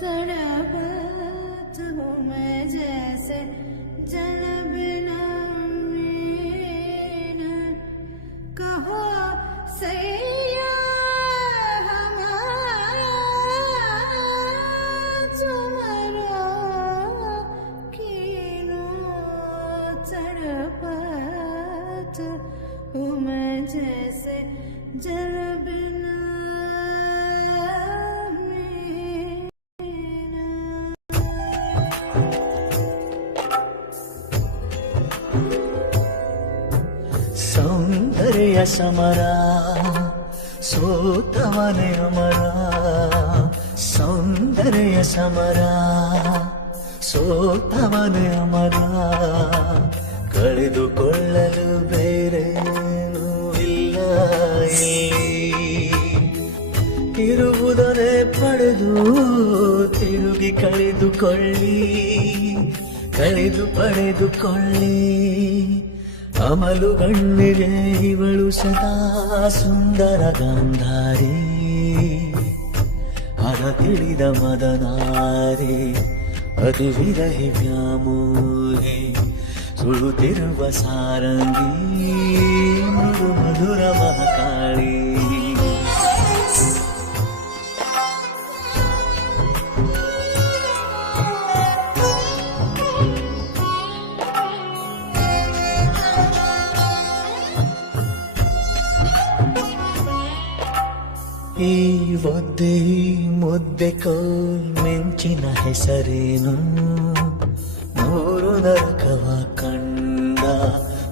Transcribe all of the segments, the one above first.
तड़पत हूँ मैं जैसे जल बिना मीना। कहो सैया हमारा तुम्हारा कीनो। तड़पत हूँ मैं जैसे जल बिना ಸೌಂದರ್ಯ ಸಮರ ಸೋತವನೇ ಅಮರ. ಸೌಂದರ್ಯ ಸಮರ ಸೋತವನೇ ಅಮರ. ಕಳೆದುಕೊಳ್ಳಲು ಬೇರೇನೂ ಇಲ್ಲ ಇರುವುದನ್ನೇ ಪಡೆದು ತಿರುಗಿ ಕಳೆದುಕೊಳ್ಳಿ ಪಡೆದುಕೊಳ್ಳಿ. ಅಮಲು ಗಣ್ಣಿಗೆ ಇವಳು ಸದಾ ಸುಂದರ ಗಾಂಧಾರಿ. ಹರ ತಿಳಿದ ಮದನಾರಿ ಅತಿ ವಿರಹಿ ವ್ಯಾಮೋಹಿ. ಸುಳುತ್ತಿರುವ ಸಾರಂಗಿ ಮೃದು ಮಧುರ ಮಹಾಕಾಳಿ. ಈ ಒದ್ದೆ ಮುದ್ದೆ ಮಿಂಚಿನ ಹೆಸರೇನು. ಮೂರು ನರಕವ ಕಂಡ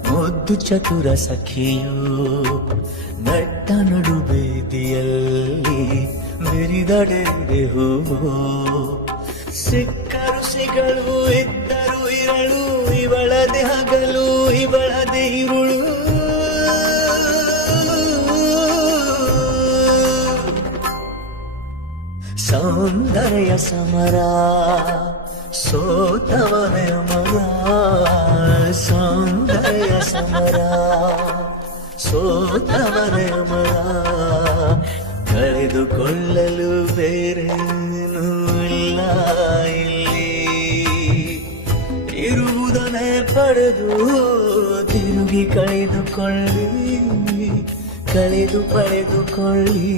ಮುದ್ದು ಚತುರ ಸಖಿಯು. ನಟ್ಟ ನಡು ಬೇದಿಯಲ್ಲಿ ಬಿರಿದಡೆ ಹೂವು. ಸಿಕ್ಕರು ಸಿಗಳು ಇದ್ದರು ಇರಳು. ಇವಳದೆ ಹಗಲು ಇವಳದೆ ಇರುಳು. ಸೌಂದರ್ಯ ಸಮರ ಸೋತವನೇ ಅಮರ. ಸೌಂದರ್ಯ ಸಮರ ಸೋತವನೇ ಅಮರ. ಕಳೆದುಕೊಳ್ಳಲು ಬೇರೇನೂ ಇಲ್ಲ ಇಲ್ಲಿ. ಇರುವುದನ್ನೇ ಪಡೆದು ತಿರುಗಿ ಪಡೆದುಕೊಳ್ಳಿ.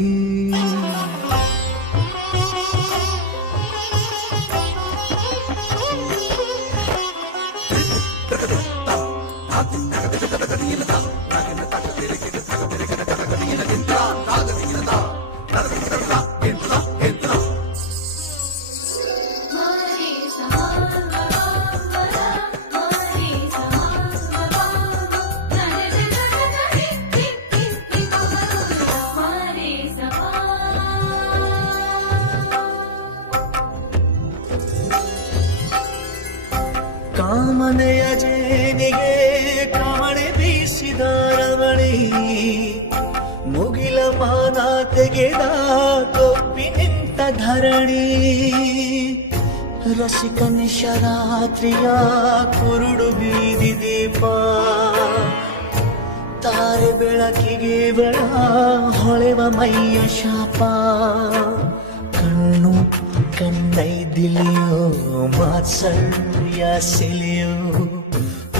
ಕಾಮನೆಯ ಜೇನಿಗೆ ಕಾಮಣೆ ಬೀಸಿದ ರಮಣಿ. ಮುಗಿಲ ಮಾನ ತೆಗೆದ ಕೊಪ್ಪಿ ನಿಂತ ಧರಣಿ. ರಸಿಕ ನಿಶರಾತ್ರಿಯ ಕುರುಡು ಬೀದಿ ದೀಪ. ತಾರೆ ಬೆಳಕಿಗೆ ಬೆಳ ಹೊಳೆವ ಮೈಯ ಶಾಪ. ಕಣ್ಣು ಕಣ್ಣೈದಿಲಿಯೋ ಮಾತ್ಸರ್ಯ ಸೆಲೆಯೋ.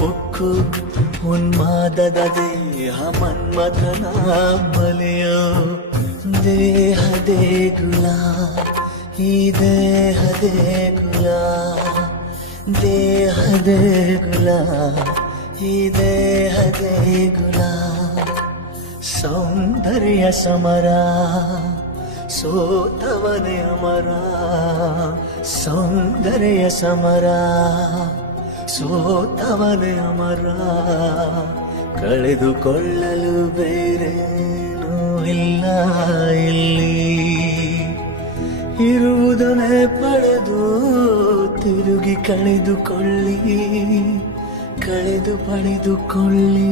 ಉಕ್ಕು ಉನ್ಮಾದದ ದೇಹ ಮನ್ಮಥನ ಬಲೆಯೋ. ದೇಹ ದೇಗುಲ ಈ ದೇಹ ದೇಗುಲ. ದೇಹ ದೇಗುಲ ಈ ದೇಹ ದೇಗುಲ. ಸೌಂದರ್ಯ ಸಮರ ಸೋತವನೇ ಅಮರ. ಸೌಂದರ್ಯ ಸಮರ ಸೋತವನೇ ಅಮರ. ಕಳೆದುಕೊಳ್ಳಲು ಬೇರೇನೂ ಇಲ್ಲ ಇಲ್ಲಿ. ಇರುವುದನ್ನೇ ಪಡೆದು ತಿರುಗಿ ಪಡೆದುಕೊಳ್ಳಿ.